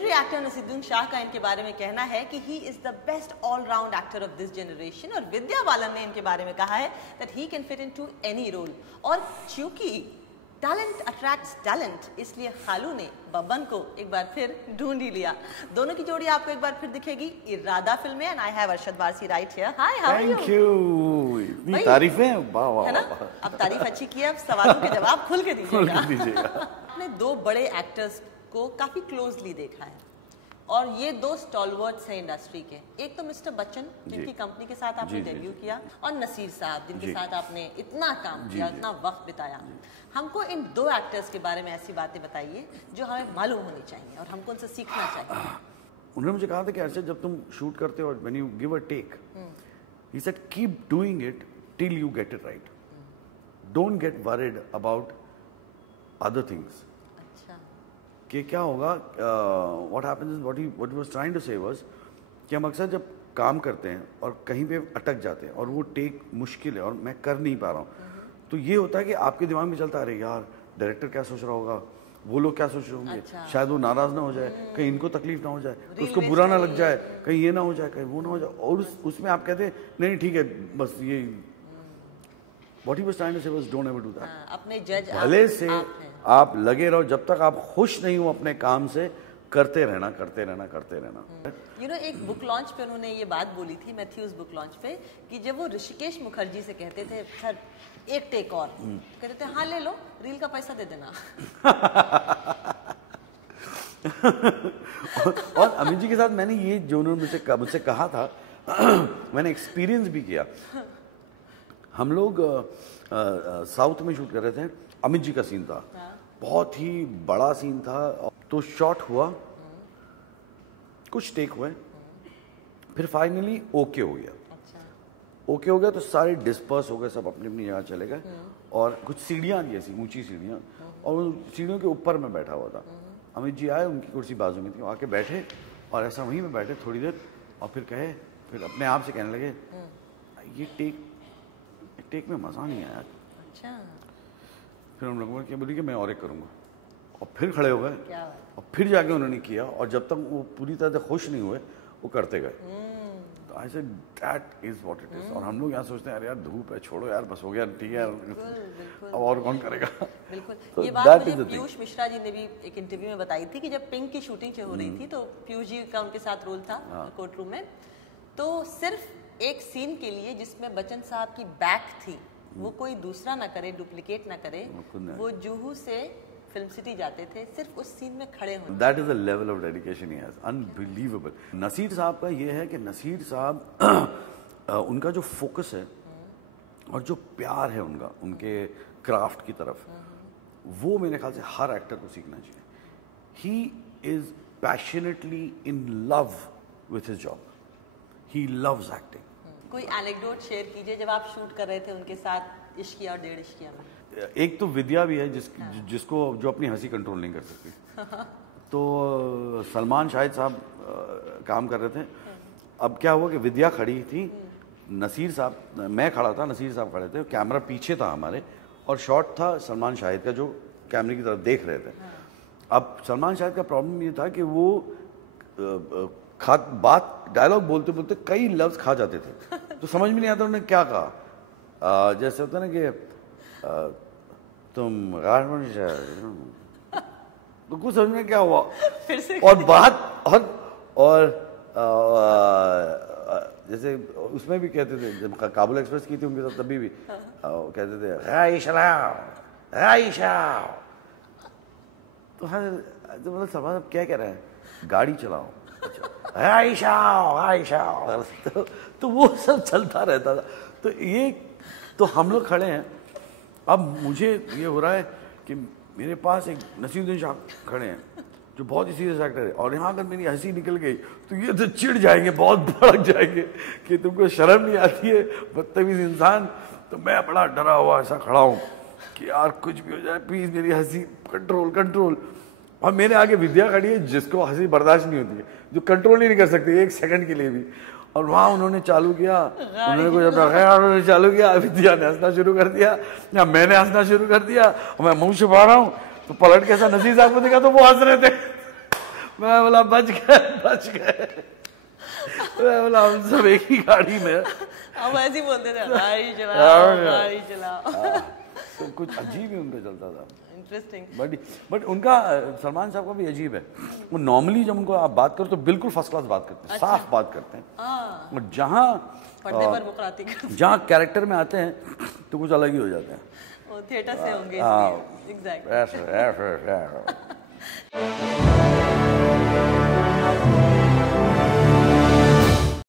Legendary actor Naseeruddin Shah का इनके बारे में कहना है कि he is the best all round actor of this generation, और विद्या बालन ने इनके बारे में कहा है that he can fit into any role. और क्योंकि टैलेंट अट्रैक्ट्स टैलेंट, इसलिए खालू ने बब्बन को एक बार फिर ढूंढ ही लिया। दोनों की जोड़ी आपको एक बार फिर दिखेगी इरादा फिल्म में, and I have Arshad Warsi right here. Hi, how are you? Thank you. इतनी तारीफें, वाह वाह है ना? अब तारीफ अच्छी की है, अब सवालों के जवाब खुल के दीजिएगा। आपने दो बड़े एक्टर्स को काफी क्लोजली देखा है, और ये दो स्टॉलवर्ड्स हैं इंडस्ट्री के। एक तो मिस्टर बच्चन, जिनकी कंपनी के साथ आपने डेब्यू किया, और नसीर साहब, जिनके साथ आपने इतना काम किया, इतना वक्त बिताया। हमको इन दो एक्टर्स के बारे में ऐसी बातें बताइए जो हमें मालूम होनी चाहिए और हमको उनसे सीखना चाहिए। उन्होंने मुझे कहा था कि अर्शद, जब तुम शूट करते हो, when you give a take, he said keep doing it till you get it right, don't get worried about other things. कि क्या होगा, what happens is, what he was trying to say was कि हम अक्सर जब काम करते हैं और कहीं पे अटक जाते हैं और वो टेक मुश्किल है और मैं कर नहीं पा रहा हूँ, तो ये होता है कि आपके दिमाग में चलता है, यार डायरेक्टर क्या सोच रहा होगा, वो लोग क्या सोच रहे होंगे, अच्छा। शायद वो नाराज ना हो जाए, कहीं इनको तकलीफ ना हो जाए, तो उसको बुरा ना लग जाए, कहीं ये ना हो जाए, कहीं वो ना हो जाए, और उसमें आप कहते हैं नहीं ठीक है, बस ये what he was trying to say was don't ever do that. अपने जज भले से आप लगे रहो, जब तक आप खुश नहीं हो अपने काम से, करते रहना करते रहना करते रहना। यू नो, एक बुक लॉन्च पे उन्होंने ये बात बोली थी, मैथ्यूज बुक लॉन्च पे, कि जब वो ऋषिकेश मुखर्जी से कहते थे सर एक टेक और, कहते थे हाँ ले लो, रील का पैसा दे देना। और अमित जी के साथ मैंने ये जो उन्होंने मुझसे कहा था मैंने एक्सपीरियंस भी किया। हम लोग साउथ में शूट कर रहे थे, अमित जी का सीन था, बहुत ही बड़ा सीन था, तो शॉट हुआ, कुछ टेक हुए, फिर फाइनली ओके हो गया। ओके हो गया तो सारे डिस्पर्स हो गए, सब अपनी अपनी जगह चले गए, और कुछ सीढ़ियाँ थी ऐसी ऊंची सीढ़ियाँ, और उन सीढ़ियों के ऊपर मैं बैठा हुआ था। अमित जी आए, उनकी कुर्सी बाजू में थी, आके बैठे और ऐसा वहीं पे बैठे थोड़ी देर, और फिर कहे, फिर अपने आप से कहने लगे ये टेक में मज़ा नहीं आया। अच्छा। फिर हम लोगों ने बोली कि मैं और एक करूँगा, और फिर खड़े हो गए, और फिर जाके उन्होंने किया, और जब तक वो पूरी तरह से खुश नहीं हुए वो करते गए। तो I said that is what it is. और हम लोग यहाँ सोचते हैं अरे यार धूप है, छोड़ो यार, बस हो गया, ठीक है, अब और कौन करेगा। बिल्कुल। तो ये बात मुझे पीयूष मिश्रा जी ने भी एक इंटरव्यू में बताई थी कि जब पिंक की शूटिंग हो रही थी, तो पीयूष जी का उनके साथ रोल था कोर्ट रूम में, तो सिर्फ एक सीन के लिए जिसमें बच्चन साहब की बैक थी, वो कोई दूसरा ना करे, डुप्लीकेट ना करे, वो जुहू से फिल्म सिटी जाते थे सिर्फ उस सीन में खड़े होने। That is the level of dedication he has, unbelievable. Naseer sahab का ये है कि नसीर साहब उनका जो फोकस है और जो प्यार है उनका उनके क्राफ्ट की तरफ, वो मेरे ख्याल से हर एक्टर को सीखना चाहिए। He is passionately in love with his job, he loves acting. कोई एनेक्डोट शेयर कीजिए जब आप शूट कर रहे थे उनके साथ इश्किया और डेढ़ इश्किया में। एक तो विद्या भी है जिसको जो अपनी हंसी कंट्रोल नहीं कर सकती। तो सलमान शाहिद साहब काम कर रहे थे, अब क्या हुआ कि विद्या खड़ी थी, नसीर साहब, मैं खड़ा था, नसीर साहब खड़े थे, कैमरा पीछे था हमारे, और शॉट था सलमान शाहिद का जो कैमरे की तरफ देख रहे थे। अब सलमान शाहिद का प्रॉब्लम ये था कि वो डायलॉग बोलते बोलते कई लफ्ज खा जाते थे, तो समझ में नहीं आता उन्होंने क्या कहा। जैसे होता है ना कि तुम तो कुछ समझ में क्या हुआ, फिर से और बात और जैसे उसमें भी कहते थे, जब काबुल एक्सप्रेस की थी उनके साथ, तभी भी कहते थे तो हाँ, तो मतलब सवाल क्या कह रहे हैं, गाड़ी चलाओ, तो वो सब चलता रहता था। तो ये तो हम लोग खड़े हैं, अब मुझे ये हो रहा है कि मेरे पास एक नसीरुद्दीन शाह खड़े हैं जो बहुत ही सीरियस एक्टर है, और यहाँ अगर मेरी हंसी निकल गई तो ये तो चिढ़ जाएंगे, बहुत भड़क जाएंगे कि तुमको शर्म नहीं आती है, बदतमीज इंसान। तो मैं बड़ा डरा हुआ ऐसा खड़ा हूँ कि यार कुछ भी हो जाए प्लीज मेरी हंसी कंट्रोल कंट्रोल। और मेरे आगे विद्या खड़ी है जिसको हंसी बर्दाश्त नहीं होती है, जो कंट्रोल ही नहीं कर सकती एक सेकंड के लिए भी। और वहाँ उन्होंने चालू किया, उन्होंने कुछ उन्होंने चालू किया, विद्या ने हंसना शुरू कर दिया या मैंने हंसना शुरू कर दिया, और मैं मुंह छुपा रहा हूँ, तो पलट के ऐसा नसीर साहब को देखा तो वो हंस रहे थे। मैं बोला बच गए। मैं बोला हम सब एक ही गाड़ी में। हम ऐसे ही बोलते थे गाड़ी चलाओ। तो कुछ अजीब ही उनका चलता था। इंटरेस्टिंग। बट उनका सलमान साहब का भी अजीब है। वो नॉर्मली जब उनको आप बात करो तो बिल्कुल फर्स्ट क्लास बात करते हैं, साफ बात करते हैं। और जहाँ कैरेक्टर में आते हैं तो कुछ अलग ही हो जाते हैं। वो थिएटर से होंगे। एग्जैक्टली।